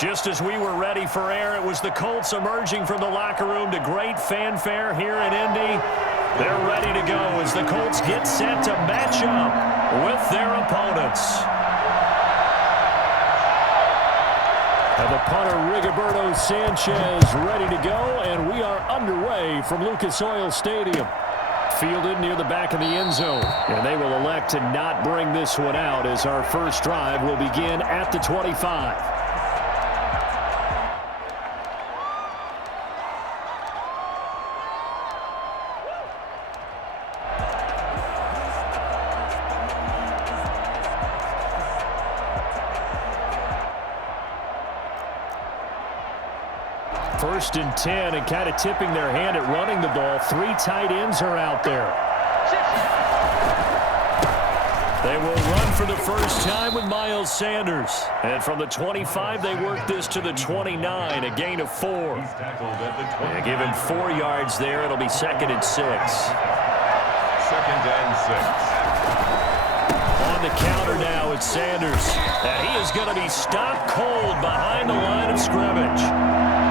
Just as we were ready for air, it was the Colts emerging from the locker room to great fanfare here in Indy. They're ready to go as the Colts get set to match up with their opponents. And the punter, Rigoberto Sanchez, ready to go, and we are underway from Lucas Oil Stadium. Fielded near the back of the end zone, and they will elect to not bring this one out as our first drive will begin at the 25. First and 10, and kind of tipping their hand at running the ball. 3 tight ends are out there. They will run for the first time with Miles Sanders. And from the 25, they work this to the 29, a gain of 4. And give him 4 yards there. It'll be 2nd and 6. 2nd and 6. On the counter now, it's Sanders. And he is going to be stopped cold behind the line of scrimmage.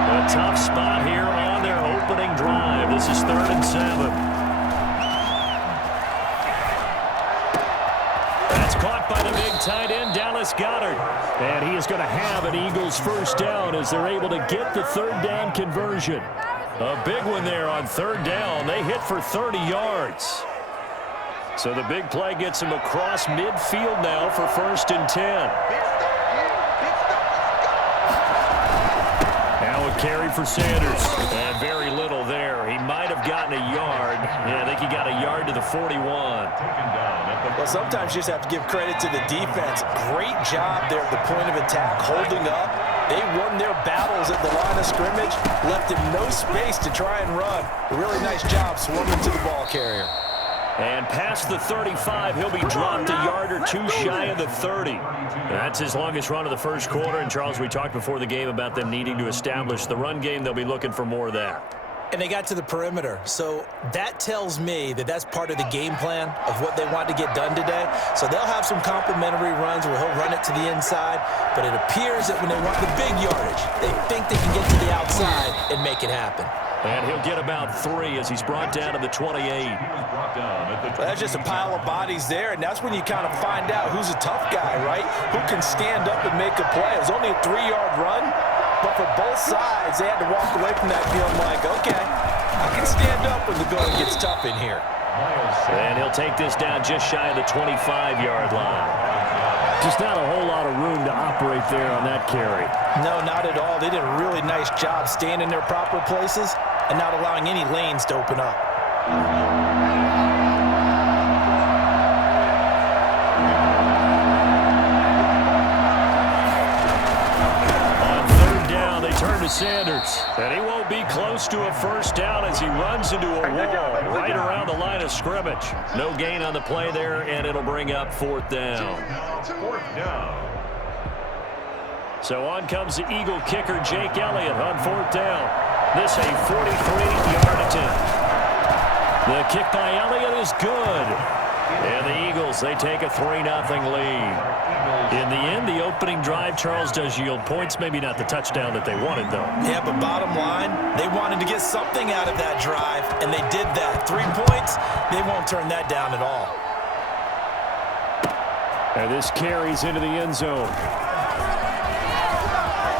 A tough spot here on their opening drive. This is 3rd and 7. That's caught by the big tight end, Dallas Goedert. And he is going to have an Eagles first down as they're able to get the 3rd down conversion. A big one there on 3rd down. They hit for 30 yards. So the big play gets him across midfield now for 1st and 10. Carry for Sanders, and very little there. He might have gotten a yard. Yeah, I think he got a yard to the 41. Well, sometimes you just have to give credit to the defense. Great job there at the point of attack, holding up. They won their battles at the line of scrimmage, left him no space to try and run. A really nice job swarming to the ball carrier. And past the 35, he'll be dropped a yard or 2 shy of the 30. That's his longest run of the first quarter. And, Charles, we talked before the game about them needing to establish the run game. They'll be looking for more of that. And they got to the perimeter. So that tells me that that's part of the game plan of what they want to get done today. So they'll have some complimentary runs where he'll run it to the inside. But it appears that when they want the big yardage, they think they can get to the outside and make it happen. And he'll get about 3 as he's brought down to the 28. Well, that's just a pile of bodies there, and that's when you kind of find out who's a tough guy, right? Who can stand up and make a play. It was only a 3-yard run, but for both sides, they had to walk away from that feeling like, okay, I can stand up when the going gets tough in here. And he'll take this down just shy of the 25-yard line. Just not a whole lot of room to operate there on that carry. No, not at all. They did a really nice job staying in their proper places and not allowing any lanes to open up. On 3rd down, they turn to Sanders. And he won't be close to a first down as he runs into a wall right around the line of scrimmage. No gain on the play there, and it'll bring up 4th down. 4th down. So on comes the Eagle kicker, Jake Elliott, on 4th down. This a 43-yard attempt. The kick by Elliott is good. And the Eagles, they take a 3-0 lead. In the end, the opening drive, Charles, does yield points. Maybe not the touchdown that they wanted, though. Yeah, but bottom line, they wanted to get something out of that drive, and they did that. 3 points, they won't turn that down at all. And this carries into the end zone.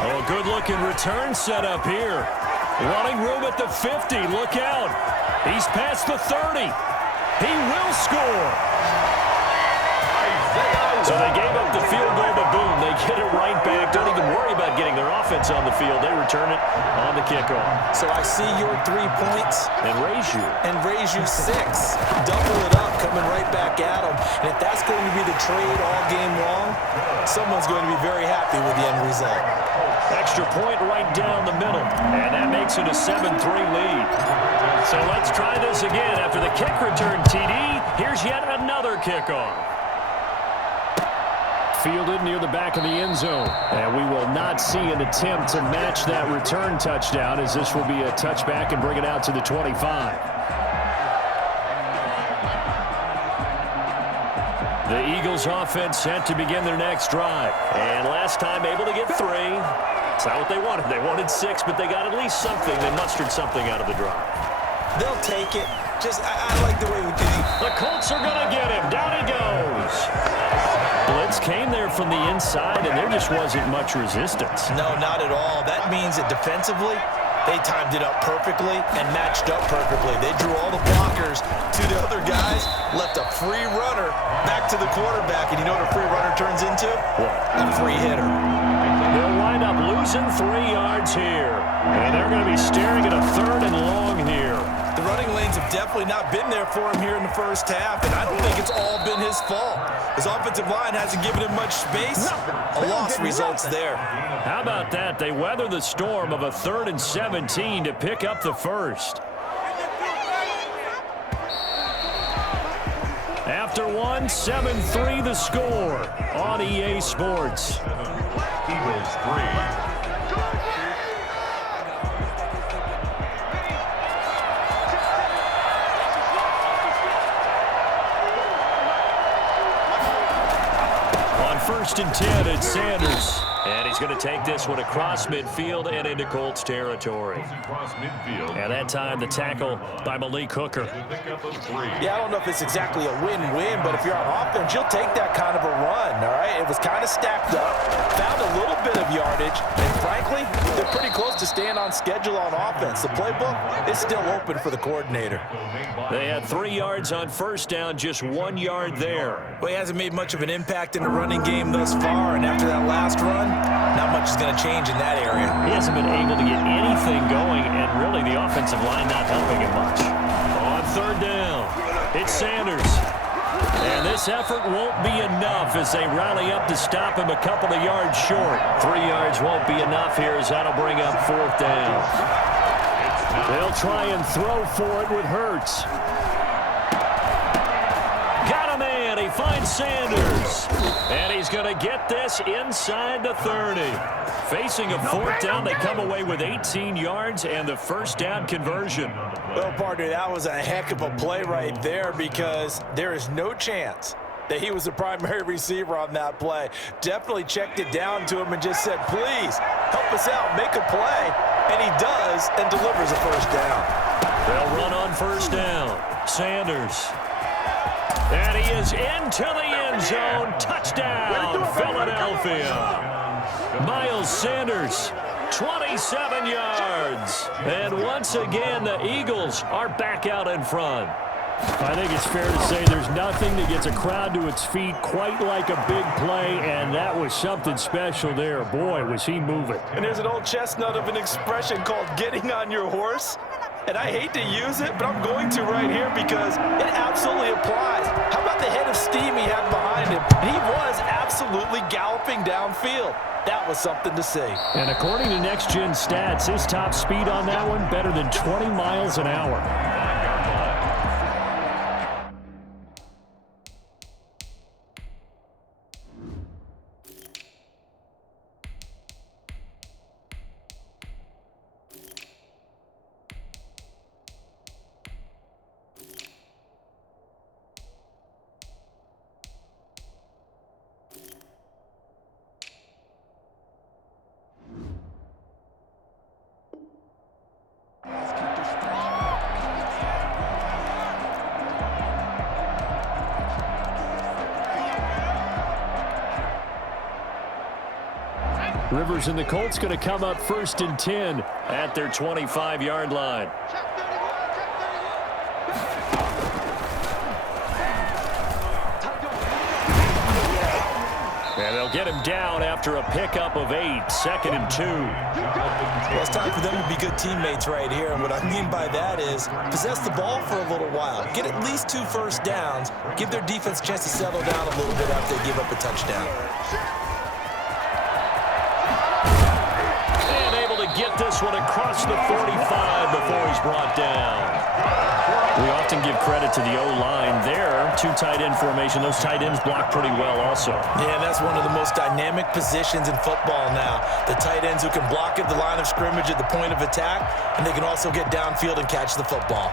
Oh, good-looking return set up here. Running room at the 50. Look out. He's past the 30. He will score. So they gave up the field goal, but boom, they get it right back. Don't even worry about getting their offense on the field. They return it on the kickoff. So I see your 3 points. And raise you. And raise you 6. Double it up, coming right back at them. And if that's going to be the trade all game long, someone's going to be very happy with the end result. Extra point right down the middle. And that makes it a 7-3 lead. So let's try this again. After the kick return TD, here's yet another kickoff. Fielded near the back of the end zone. And we will not see an attempt to match that return touchdown, as this will be a touchback and bring it out to the 25. The Eagles offense set to begin their next drive. And last time able to get 3. It's not what they wanted. They wanted 6, but they got at least something. They mustered something out of the drive. They'll take it. I like the way we do. The Colts are going to get him. Down he goes. Blitz came there from the inside, and there just wasn't much resistance. No, not at all. That means that defensively, they timed it up perfectly and matched up perfectly. They drew all the blockers to the other guys, left a free runner back to the quarterback. And you know what a free runner turns into? What? A free hitter. They'll wind up losing 3 yards here. And they're going to be staring at a 3rd and long here. The running lanes have definitely not been there for him here in the first half, and I don't think it's all been his fault. His offensive line hasn't given him much space. A loss results there. How about that? They weather the storm of a 3rd and 17 to pick up the first. After 1, 7-3 the score on EA Sports. Eagles 3. First and 10, it's Sanders. And he's going to take this one across midfield and into Colts territory. And that time, the tackle by Malik Hooker. Yeah, I don't know if it's exactly a win-win, but if you're on offense, you'll take that kind of a run, all right? It was kind of stacked up, found a little bit of yardage, and frankly, they're pretty close to staying on schedule on offense. The playbook is still open for the coordinator. They had 3 yards on first down, just 1 yard there. Well, he hasn't made much of an impact in the running game thus far, and after that last run, not much is going to change in that area. He hasn't been able to get anything going, and really the offensive line not helping him much. On 3rd down, it's Sanders. And this effort won't be enough as they rally up to stop him a couple of yards short. 3 yards won't be enough here as that'll bring up 4th down. They'll try and throw for it with Hurts. Got a man. He finds Sanders. And he's going to get this inside the 30. Facing a 4th down, they come away with 18 yards and the first down conversion. Well, partner, that was a heck of a play right there because there is no chance that he was the primary receiver on that play. Definitely checked it down to him and just said, please, help us out, make a play. And he does and delivers a first down. They'll run on first down. Sanders. And he is into the end zone. Touchdown, Philadelphia. Miles Sanders, 27 yards. And once again, the Eagles are back out in front. I think it's fair to say there's nothing that gets a crowd to its feet quite like a big play, and that was something special there. Boy, was he moving. And there's an old chestnut of an expression called getting on your horse. And I hate to use it, but I'm going to right here because it absolutely applies. How about the head of steam he had behind him? He was absolutely galloping downfield. That was something to see. And according to Next Gen Stats, his top speed on that one better than 20 miles an hour. Rivers and the Colts going to come up 1st and 10 at their 25-yard line. And they'll get him down after a pickup of 8, 2nd and 2. Well, it's time for them to be good teammates right here. And what I mean by that is possess the ball for a little while. Get at least 2 first downs. Give their defense a chance to settle down a little bit after they give up a touchdown. Get this one across the 45 before he's brought down. We often give credit to the O-line there. 2 tight end formation. Those tight ends block pretty well also. Yeah, that's one of the most dynamic positions in football now. The tight ends who can block at the line of scrimmage at the point of attack, and they can also get downfield and catch the football.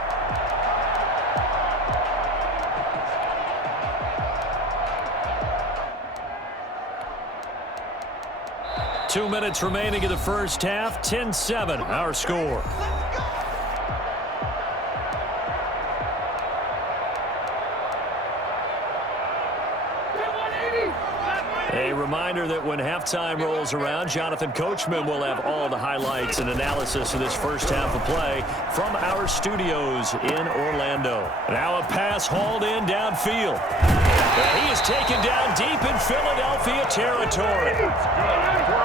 2 minutes remaining in the first half. 10-7, our score. A reminder that when halftime rolls around, Jonathan Coachman will have all the highlights and analysis of this first half of play from our studios in Orlando. Now a pass hauled in downfield. And he is taken down deep in Philadelphia territory.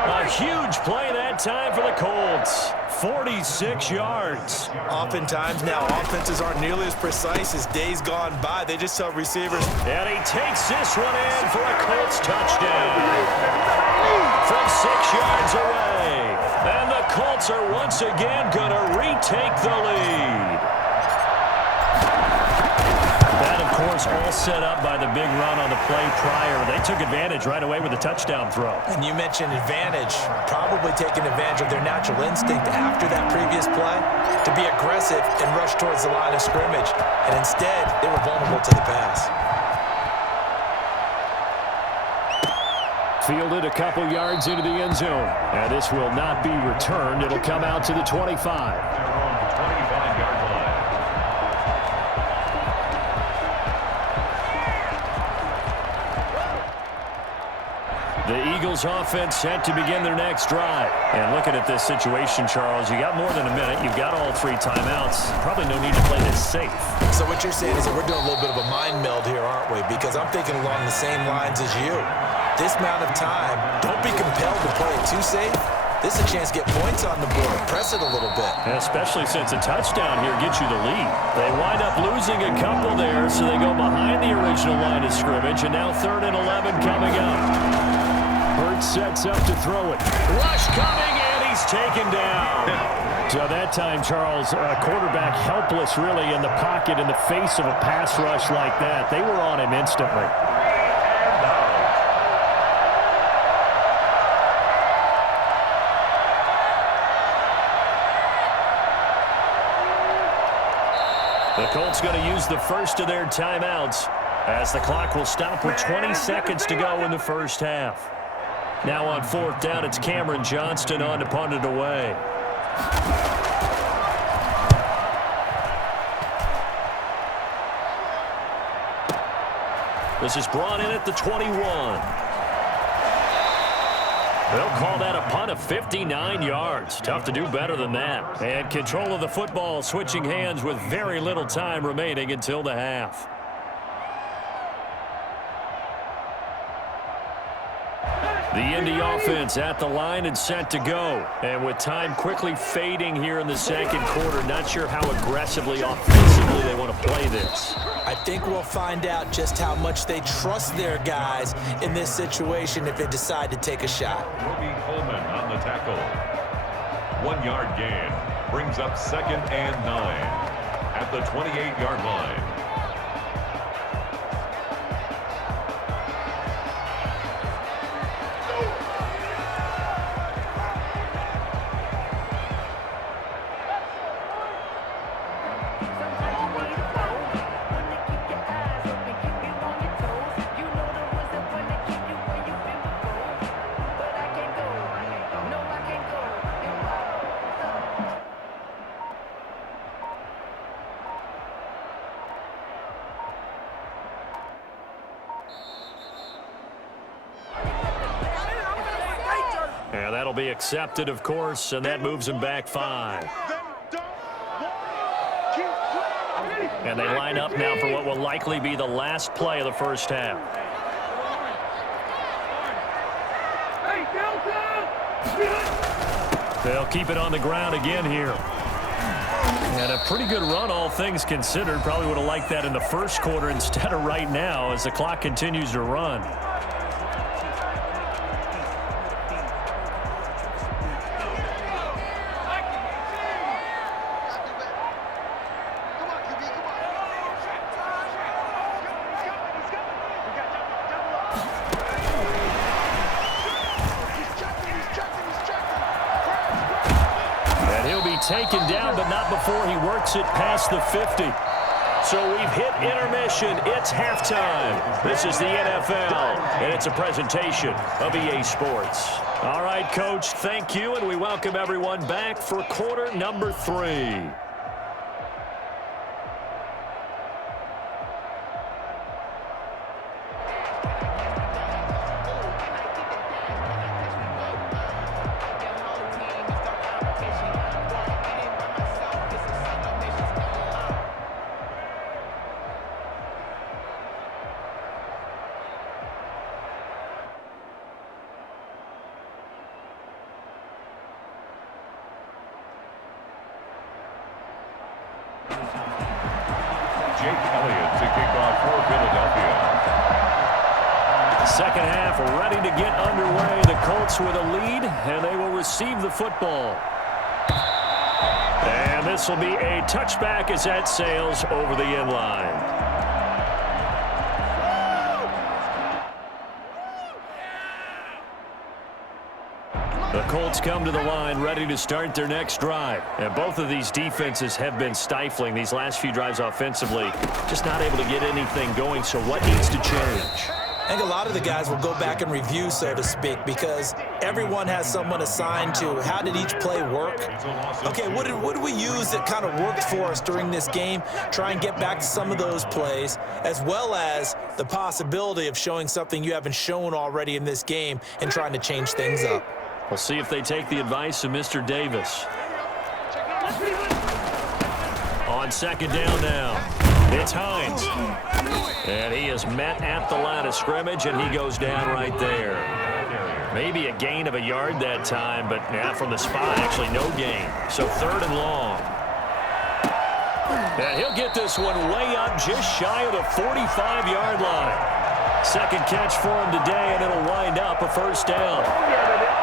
A huge play that time for the Colts. 46 yards. Oftentimes now, offenses aren't nearly as precise as days gone by. They just tell receivers. And he takes this one in for a Colts touchdown. From 6 yards away. And the Colts are once again going to retake the lead. That, of course, all set up by the big run on the play prior. They took advantage right away with a touchdown throw. And you mentioned advantage, probably taking advantage of their natural instinct after that previous play to be aggressive and rush towards the line of scrimmage. And instead, they were vulnerable to the pass. Fielded a couple yards into the end zone. And this will not be returned. It'll come out to the 25. The Eagles offense set to begin their next drive. And looking at this situation, Charles, you got more than a minute. You've got all 3 timeouts. Probably no need to play this safe. So what you're saying is that we're doing a little bit of a mind meld here, aren't we? Because I'm thinking along the same lines as you. This amount of time, don't be compelled to play it too safe. This is a chance to get points on the board. Press it a little bit. Especially since a touchdown here gets you the lead. They wind up losing a couple there, so they go behind the original line of scrimmage. And now 3rd and 11 coming up. Hurts sets up to throw it. Rush coming, and he's taken down. So that time, Charles, a quarterback helpless really in the pocket in the face of a pass rush like that. They were on him instantly. The Colts going to use the first of their timeouts as the clock will stop with 20 seconds to go in the first half. Now on 4th down, it's Cameron Johnston on to punt it away. This is brought in at the 21. They'll call that a punt of 59 yards. Tough to do better than that. And control of the football switching hands with very little time remaining until the half. The Indy offense at the line and set to go. And with time quickly fading here in the second quarter, not sure how aggressively, offensively they want to play this. I think we'll find out just how much they trust their guys in this situation if they decide to take a shot. Roby Coleman on the tackle. 1 yard gain brings up 2nd and 9 at the 28-yard line. And that'll be accepted, of course, and that moves them back 5. And they line up now for what will likely be the last play of the first half. They'll keep it on the ground again here. And a pretty good run, all things considered. Probably would have liked that in the first quarter instead of right now as the clock continues to run. Taken down, but not before he works it past the 50. So we've hit intermission. It's halftime. This is the NFL, and it's a presentation of EA Sports. All right, Coach, thank you, and we welcome everyone back for quarter number 3. Second half ready to get underway. The Colts with a lead, and they will receive the football. And this will be a touchback as that sails over the end line. The Colts come to the line ready to start their next drive. And both of these defenses have been stifling these last few drives offensively. Just not able to get anything going, so what needs to change? I think a lot of the guys will go back and review, so to speak, because everyone has someone assigned to how did each play work. Okay, what did we use that kind of worked for us during this game? Try and get back to some of those plays, as well as the possibility of showing something you haven't shown already in this game and trying to change things up. We'll see if they take the advice of Mr. Davis. On second down now, it's Hines. And he is met at the line of scrimmage, and he goes down right there. Maybe a gain of a yard that time, but now from the spot, actually no gain. So third and long. And he'll get this one way up just shy of the 45-yard line. Second catch for him today, and it'll wind up a first down.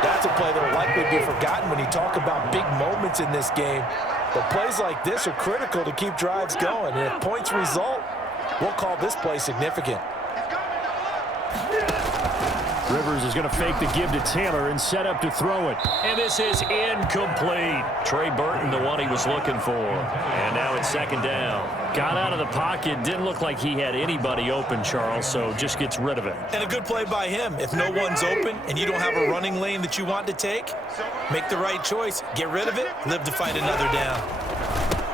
That's a play that will likely be forgotten when you talk about big moments in this game. But plays like this are critical to keep drives going. And if points result, we'll call this play significant. Rivers is going to fake the give to Taylor and set up to throw it. And this is incomplete. Trey Burton, the one he was looking for. And now it's second down. Got out of the pocket. Didn't look like he had anybody open, Charles, so just gets rid of it. And a good play by him. If no one's open and you don't have a running lane that you want to take, make the right choice. Get rid of it. Live to fight another down.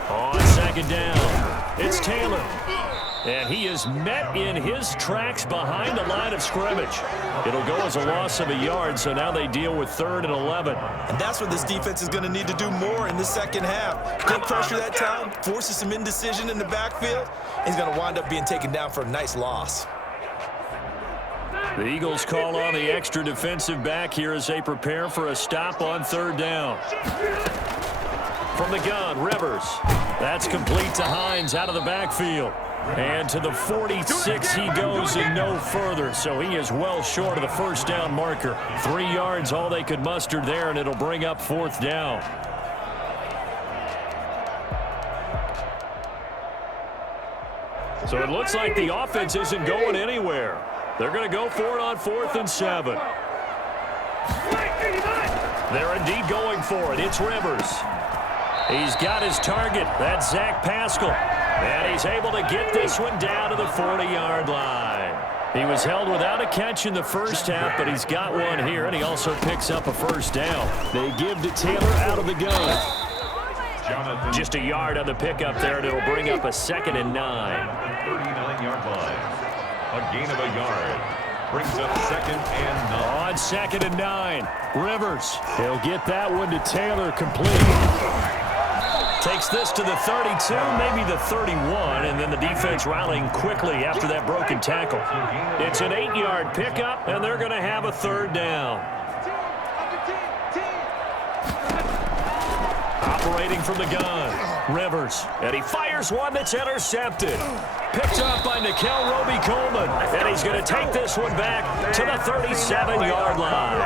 On second down, it's Taylor. And he is met in his tracks behind the line of scrimmage. It'll go as a loss of a yard, so now they deal with 3rd and 11. And that's what this defense is going to need to do more in the second half. Good pressure that time, forces some indecision in the backfield. He's going to wind up being taken down for a nice loss. The Eagles call on the extra defensive back here as they prepare for a stop on 3rd down. From the gun, Rivers. That's complete to Hines out of the backfield. And to the 46 he goes and no further, so he is well short of the first down marker. 3 yards all they could muster there, and it'll bring up 4th down. So it looks like the offense isn't going anywhere. They're going to go for it on 4th and 7. They're indeed going for it. It's Rivers. He's got his target. That's Zach Pascal. And he's able to get this one down to the 40-yard line. He was held without a catch in the first half, but he's got one here, and he also picks up a first down. They give to Taylor out of the gun. Just a yard on the pickup there, and it'll bring up a 2nd and 9. 39-yard line. A gain of a yard. Brings up 2nd and 9. On 2nd and 9, Rivers. He'll get that one to Taylor complete. Takes this to the 32, maybe the 31, and then the defense rallying quickly after that broken tackle. It's an 8-yard pickup, and they're going to have a 3rd down. Operating from the gun, Rivers, and he fires one that's intercepted. Picked up by Nickel Roby-Coleman, and he's going to take this one back to the 37-yard line.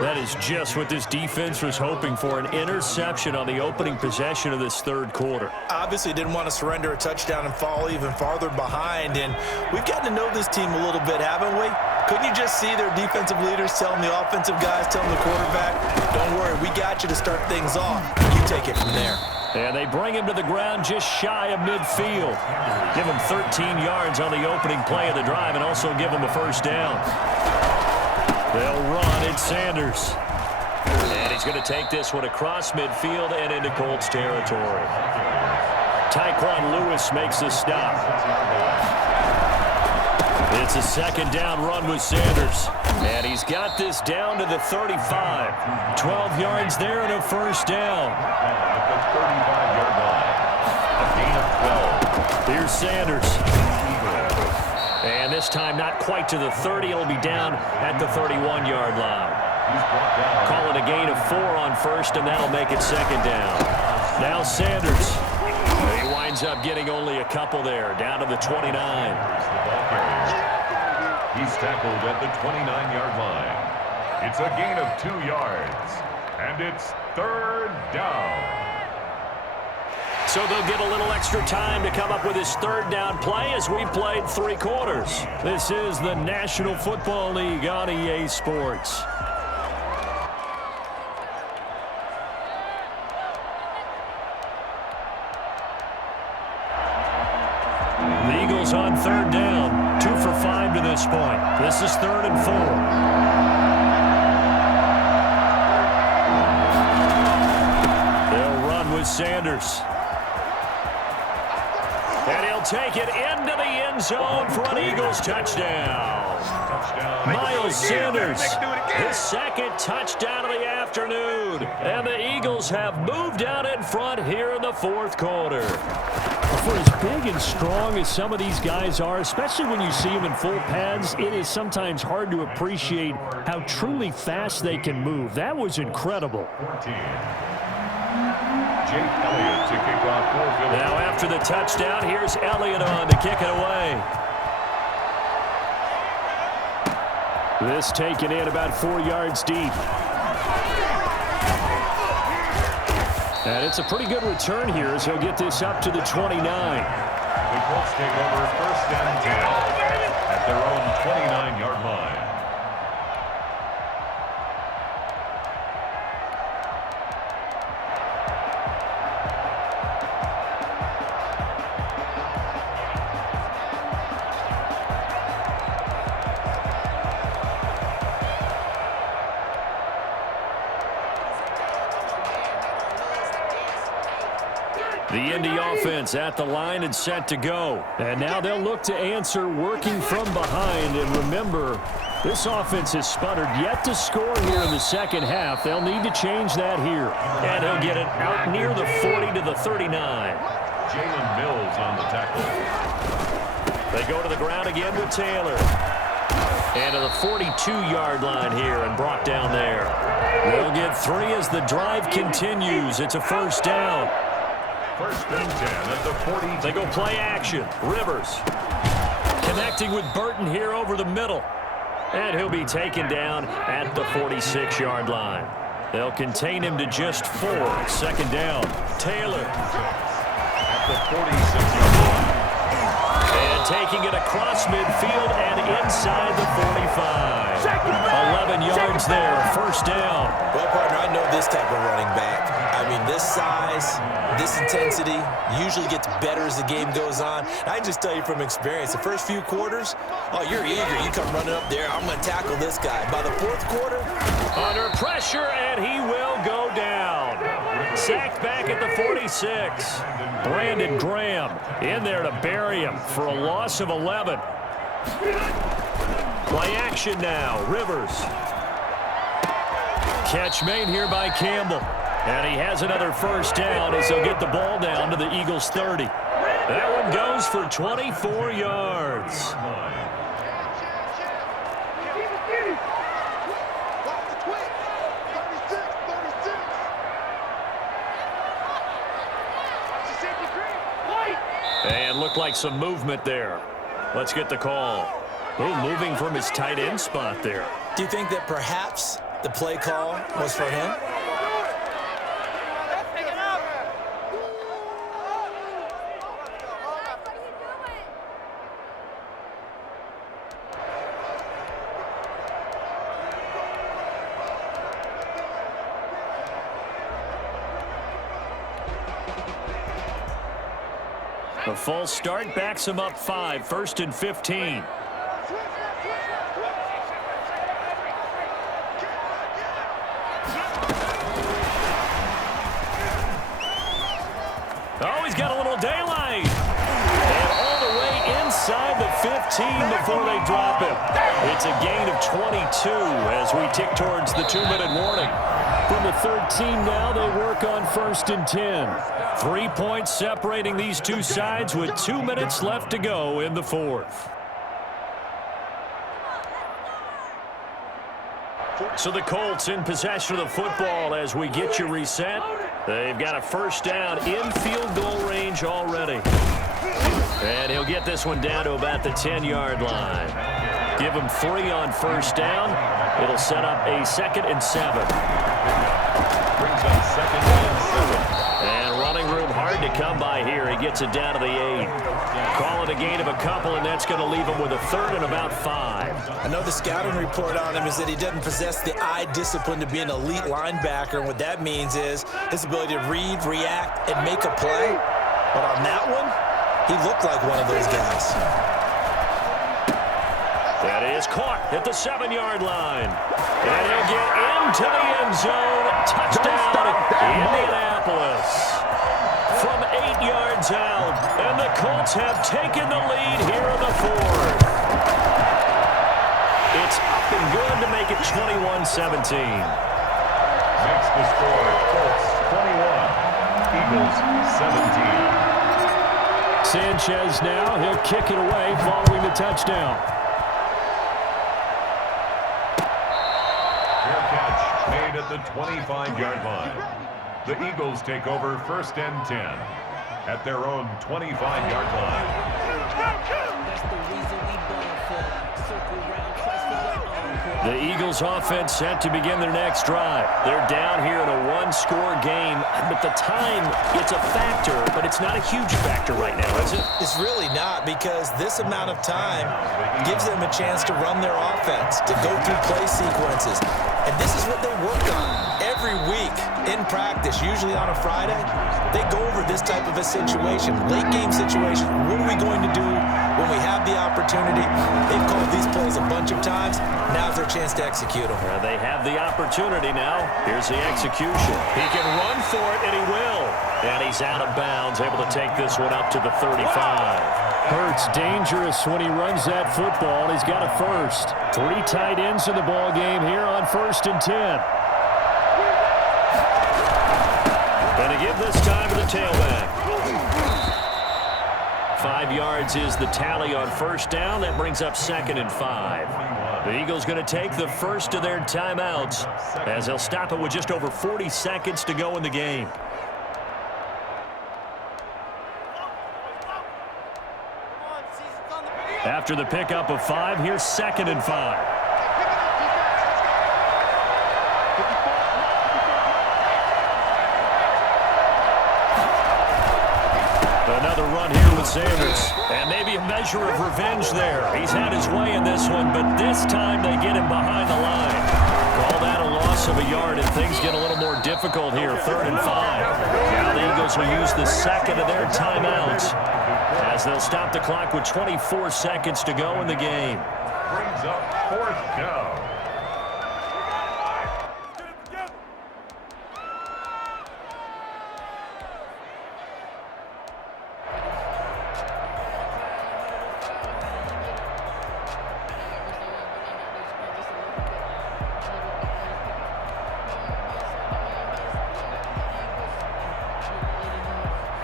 That is just what this defense was hoping for, an interception on the opening possession of this 3rd quarter. Obviously didn't want to surrender a touchdown and fall even farther behind, and we've gotten to know this team a little bit, haven't we? Couldn't you just see their defensive leaders telling the offensive guys, telling the quarterback, don't worry, we got you to start things off. You take it from there. And they bring him to the ground just shy of midfield. Give him 13 yards on the opening play of the drive and also give him a first down. They'll run. It's Sanders. And he's going to take this one across midfield and into Colts territory. Tyquan Lewis makes the stop. It's a second down run with Sanders. And he's got this down to the 35. 12 yards there and a first down. At the 35-yard line. A gain of 12. Here's Sanders. And this time not quite to the 30. It'll be down at the 31-yard line. Call it a gain of 4 on first, and that'll make it second down. Now Sanders. He winds up getting only a couple there, down to the 29. He's tackled at the 29-yard line. It's a gain of 2 yards, and it's third down. So they'll get a little extra time to come up with his third down play as we played 3 quarters. This is the National Football League on EA Sports. The Eagles on third down, 2 for 5 to this point. This is 3rd and 4. They'll run with Sanders. And he'll take it into the end zone for an Eagles touchdown. Miles Sanders, his second touchdown of the afternoon. And the Eagles have moved out in front here in the 4th quarter. For as big and strong as some of these guys are, especially when you see them in full pads, it is sometimes hard to appreciate how truly fast they can move. That was incredible. Now after the touchdown, here's Elliott on to kick it away. This taken in about 4 yards deep. And it's a pretty good return here as he'll get this up to the 29. The Colts take over 1st and 10 at their own 29-yard line. The Indy offense at the line and set to go. And now they'll look to answer working from behind. And remember, this offense has sputtered yet to score here in the second half. They'll need to change that here. And he'll get it out near the 40 to the 39. Jalen Mills on the tackle. They go to the ground again with Taylor. And to the 42-yard line here and brought down there. They'll get 3 as the drive continues. It's a first down. 1st and 10 at the 40. They go play action. Rivers connecting with Burton here over the middle. And he'll be taken down at the 46-yard line. They'll contain him to just 4. 2nd down. Taylor. At the 46-yard line. And taking it across midfield and inside the 45. 11 yards there. First down. Well, partner, I know this type of running back. I mean, this size, this intensity usually gets better as the game goes on. And I can just tell you from experience, the first few quarters, oh, you're eager. You come running up there, I'm going to tackle this guy. By the 4th quarter, under pressure, and he will go down. Sacked back at the 46. Brandon Graham in there to bury him for a loss of 11. Play action now. Rivers. Catch made here by Campbell. And he has another first down as he'll get the ball down to the Eagles' 30. That one goes for 24 yards. And looked like some movement there. Let's get the call. Oh, moving from his tight end spot there. do you think that perhaps the play call was for him? A false start backs him up 5, 1st and 15. Oh, he's got a little daylight. And all the way inside the 15 before they drop him. It's a gain of 22 as we tick towards the 2-minute warning. From the 13 now, they work on 1st and 10. 3 points separating these two sides with 2 minutes left to go in the 4th. So the Colts in possession of the football as we get you reset. They've got a first down in field goal range already. And he'll get this one down to about the 10-yard line. Give him 3 on first down. It'll set up a 2nd and 7. Brings up 2nd and 7. And running room hard to come by here. He gets it down to the 8. Call it a gain of a couple, and that's going to leave him with a 3rd and about 5. I know the scouting report on him is that he doesn't possess the eye discipline to be an elite linebacker, and what that means is his ability to read, react, and make a play. But on that one, he looked like one of those guys. That is caught at the 7-yard line. And he'll get into the end zone. Touchdown, Indianapolis. From 8 yards out. And the Colts have taken the lead here in the 4th. It's up and good to make it 21-17. Makes the score Colts 21, Eagles 17. Sanchez now, he'll kick it away following the touchdown. Fair catch made at the 25-yard line. The Eagles take over 1st and 10 at their own 25-yard line. The Eagles offense set to begin their next drive. They're down here in a 1-score game, but the time, it's a factor, but it's not a huge factor right now, is it? It's really not, because this amount of time gives them a chance to run their offense, to go through play sequences. And this is what they work on every week in practice, usually on a Friday. They go over this type of a situation, late game situation. What are we going to do when we have the opportunity? They've called these plays a bunch of times. Now's their chance to execute them. They have the opportunity now. Here's the execution. He can run for it, and he will. And he's out of bounds, able to take this one up to the 35. Hurts dangerous when he runs that football. He's got a first. 3 tight ends in the ball game here on 1st and 10. And to give this time to the tailback. 5 yards is the tally on first down. That brings up 2nd and 5. The Eagles going to take the first of their timeouts as they'll stop it with just over 40 seconds to go in the game. After the pickup of 5, here's 2nd and 5. Another run here with Sanders. And maybe a measure of revenge there. He's had his way in this one, but this time they get him behind the line. Call that a loss of a yard, and things get a little more difficult here. 3rd and 5. Now the Eagles will use the 2nd of their timeouts as they'll stop the clock with 24 seconds to go in the game. Brings up 4th down.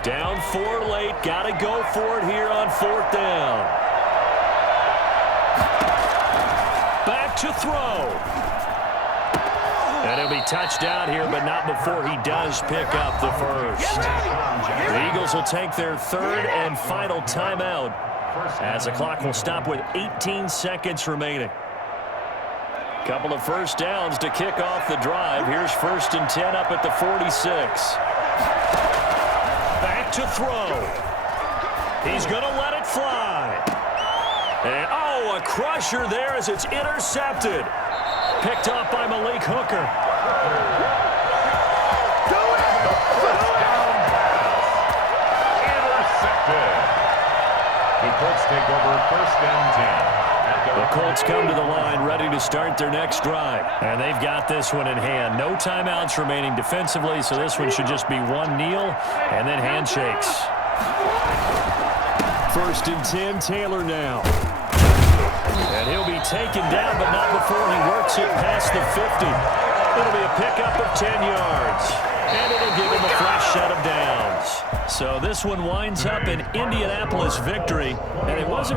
Down 4 late. Got to go for it here on 4th down. Back to throw. And it'll be touchdown here, but not before he does pick up the first. The Eagles will take their 3rd and final timeout as the clock will stop with 18 seconds remaining. Couple of first downs to kick off the drive. Here's 1st and 10 up at the 46. Back to throw. He's going to let it fly. And, oh, a crusher there as it's intercepted. Picked off by Malik Hooker. Intercepted. The Colts take over 1st and 10. The Colts come to the line ready to start start their next drive. And they've got this one in hand. No timeouts remaining defensively, so this one should just be one kneel and then handshakes. 1st and 10, Taylor now. And he'll be taken down, but not before he works it past the 50. It'll be a pickup of 10 yards. And it'll give him a fresh set of downs. So this one winds up an Indianapolis victory, and it wasn't